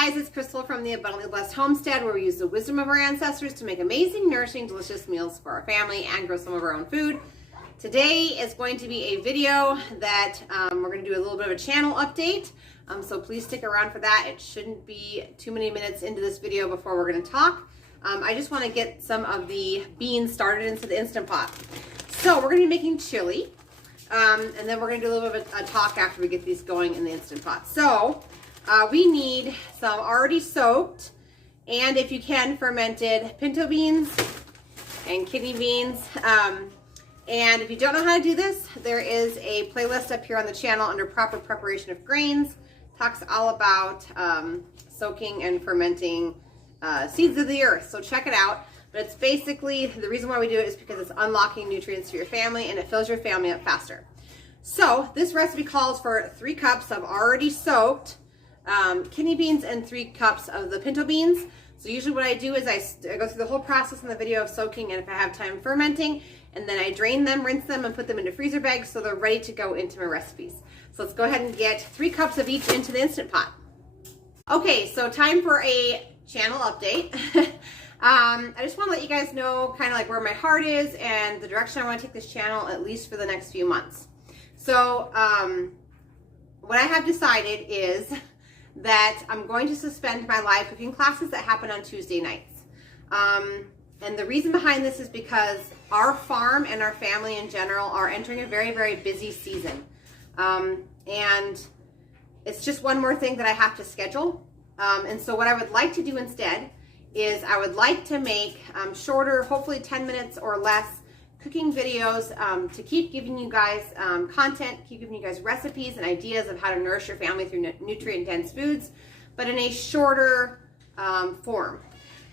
guys, it's Crystal from the Abundantly Blessed Homestead, where we use the wisdom of our ancestors to make amazing, nourishing, delicious meals for our family and grow some of our own food. Today is going to be a video that we're going to do a little bit of a channel update, so please stick around for that. It shouldn't be too many minutes into this video before we're going to talk. I just want to get some of the beans started into the Instant Pot. So we're going to be making chili, and then we're going to do a little bit of a talk after we get these going in the Instant Pot. So we need some already soaked, and if you can, fermented pinto beans and kidney beans. And if you don't know how to do this, there is a playlist up here on the channel under proper preparation of grains. Talks all about soaking and fermenting seeds of the earth. So check it out. But it's basically, the reason why we do it is because it's unlocking nutrients for your family and it fills your family up faster. So this recipe calls for 3 cups of already soaked kidney beans and 3 cups of the pinto beans. So usually what I do is I go through the whole process in the video of soaking, and if I have time, fermenting, and then I drain them, rinse them, and put them into freezer bags so they're ready to go into my recipes. So let's go ahead and get 3 cups of each into the Instant Pot. Okay, so time for a channel update. I just want to let you guys know kind of like where my heart is and the direction I want to take this channel, at least for the next few months. So what I have decided is that I'm going to suspend my live cooking classes that happen on Tuesday nights. And the reason behind this is because our farm and our family in general are entering a very, very busy season. And it's just one more thing that I have to schedule. And so what I would like to do instead is I would like to make shorter, hopefully 10 minutes or less, cooking videos to keep giving you guys content, keep giving you guys recipes and ideas of how to nourish your family through nutrient-dense foods, but in a shorter form.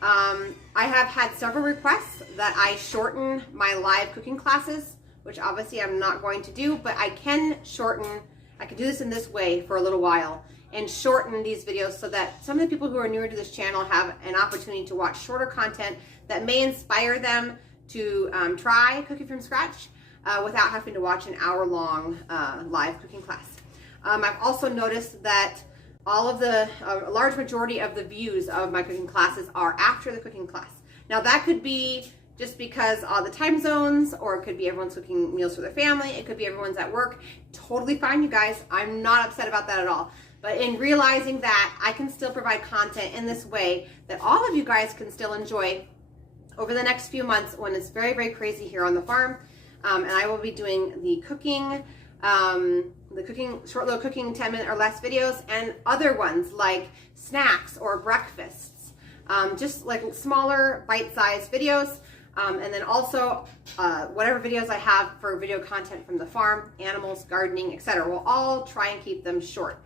I have had several requests that I shorten my live cooking classes, which obviously I'm not going to do, but I can shorten, I can do this in this way for a little while and shorten these videos so that some of the people who are newer to this channel have an opportunity to watch shorter content that may inspire them to try cooking from scratch without having to watch an hour-long live cooking class. I've also noticed that all of the, a large majority of the views of my cooking classes are after the cooking class. Now that could be just because all the time zones, or it could be everyone's cooking meals for their family, it could be everyone's at work. Totally fine, you guys. I'm not upset about that at all. But in realizing that I can still provide content in this way that all of you guys can still enjoy over the next few months when it's very, very crazy here on the farm. And I will be doing the cooking, short little cooking 10-minute or less videos, and other ones like snacks or breakfasts, just like smaller bite-sized videos. And then also whatever videos I have for video content from the farm, animals, gardening, etc. We'll all try and keep them short,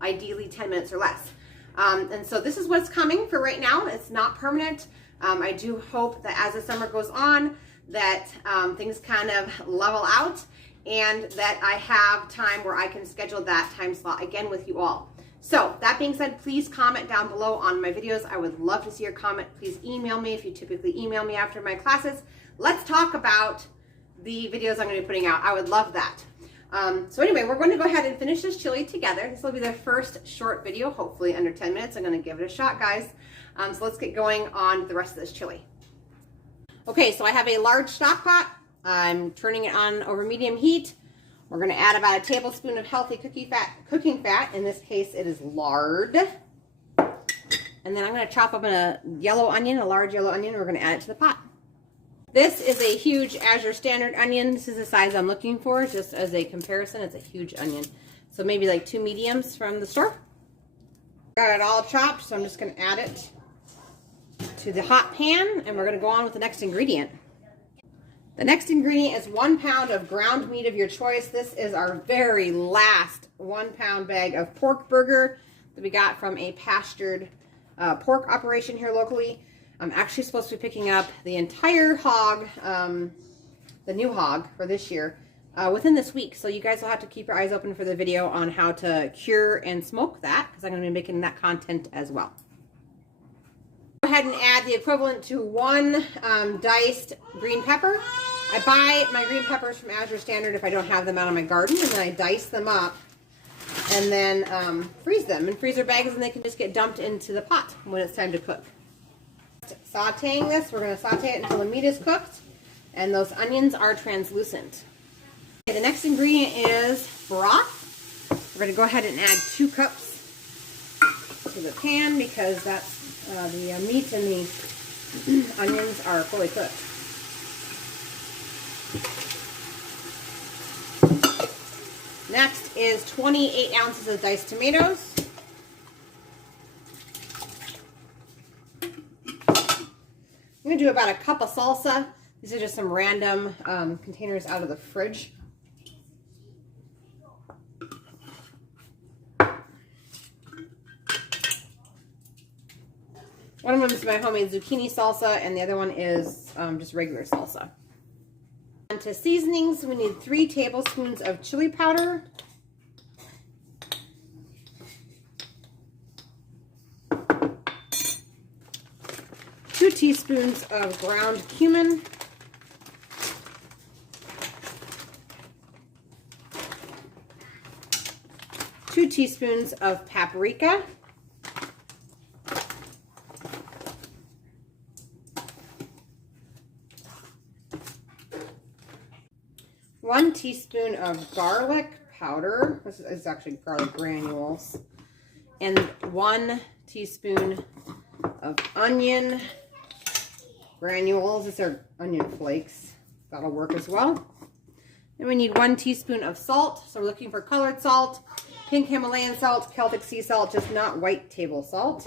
ideally 10 minutes or less. And so this is what's coming for right now. It's not permanent. I do hope that as the summer goes on that things kind of level out and that I have time where I can schedule that time slot again with you all. So that being said, please comment down below on my videos. I would love to see your comment. Please email me if you typically email me after my classes. Let's talk about the videos I'm going to be putting out. I would love that. So anyway, we're going to go ahead and finish this chili together. This will be the first short video, hopefully under 10 minutes. I'm going to give it a shot, guys. So let's get going on the rest of this chili. Okay, so I have a large stock pot. I'm turning it on over medium heat. We're going to add about a tablespoon of healthy cooking fat. In this case, it is lard. And then I'm going to chop up a yellow onion, a large yellow onion. We're going to add it to the pot. This is a huge Azure Standard onion. This is the size I'm looking for, just as a comparison. It's a huge onion. So maybe like 2 mediums from the store. Got it all chopped, so I'm just going to add it to the hot pan, and we're going to go on with the next ingredient. The next ingredient is 1 pound of ground meat of your choice. This is our very last 1 pound bag of pork burger that we got from a pastured pork operation here locally. I'm actually supposed to be picking up the entire hog, the new hog for this year, within this week. So you guys will have to keep your eyes open for the video on how to cure and smoke that, because I'm going to be making that content as well. Go ahead and add the equivalent to 1 diced green pepper. I buy my green peppers from Azure Standard if I don't have them out of my garden, and then I dice them up and then freeze them in freezer bags, and they can just get dumped into the pot when it's time to cook. Sauteing this, we're going to saute it until the meat is cooked and those onions are translucent. Okay, the next ingredient is broth. We're going to go ahead and add 2 cups to the pan because that's the meat and the onions are fully cooked. Next is 28 ounces of diced tomatoes. I'm going to do about a cup of salsa. These are just some random containers out of the fridge. One of them is my homemade zucchini salsa, and the other one is just regular salsa. On to seasonings, we need 3 tablespoons of chili powder, 2 teaspoons of ground cumin, 2 teaspoons of paprika, 1 teaspoon of garlic powder. This is actually garlic granules. And 1 teaspoon of onion granules. These are onion flakes. That'll work as well. Then we need 1 teaspoon of salt. So we're looking for colored salt, pink Himalayan salt, Celtic sea salt, just not white table salt.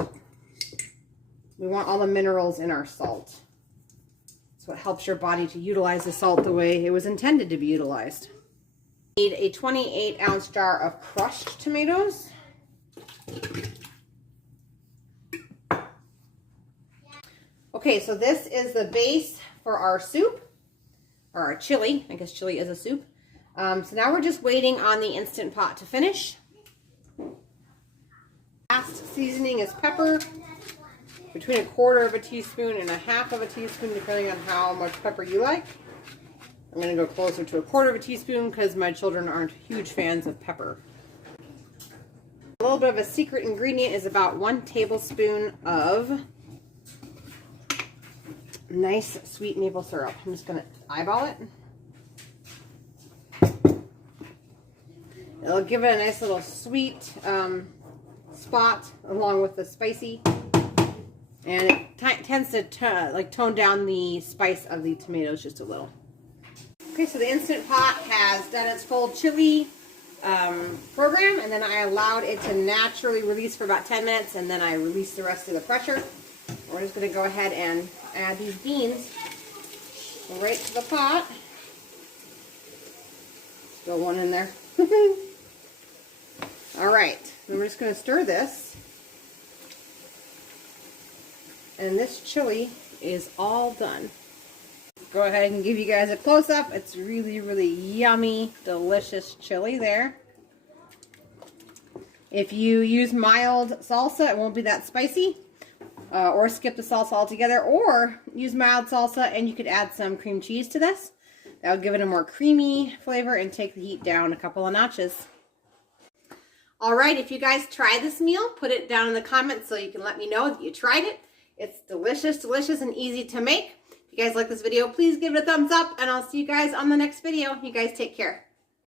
We want all the minerals in our salt. It's what helps your body to utilize the salt the way it was intended to be utilized. We need a 28-ounce jar of crushed tomatoes. Okay, so this is the base for our soup, or our chili. I guess chili is a soup. So now we're just waiting on the Instant Pot to finish. Last seasoning is pepper, between 1/4 teaspoon and 1/2 teaspoon, depending on how much pepper you like. I'm going to go closer to 1/4 teaspoon because my children aren't huge fans of pepper. A little bit of a secret ingredient is about 1 tablespoon of nice sweet maple syrup. I'm just going to eyeball it. It'll give it a nice little sweet spot along with the spicy, and it tends to tone down the spice of the tomatoes just a little. Okay, so the Instant Pot has done its full chili program, and then I allowed it to naturally release for about 10 minutes, and then I released the rest of the pressure. We're just going to go ahead and add these beans right to the pot. Still one in there. Alright, then we're just going to stir this. And this chili is all done. Go ahead and give you guys a close-up. It's really, really yummy, delicious chili there. If you use mild salsa, it won't be that spicy. Or skip the salsa altogether, or use mild salsa and you could add some cream cheese to this. That will give it a more creamy flavor and take the heat down a couple of notches. Alright, if you guys try this meal, put it down in the comments so you can let me know that you tried it. It's delicious, delicious, and easy to make. If you guys like this video, please give it a thumbs up, and I'll see you guys on the next video. You guys take care.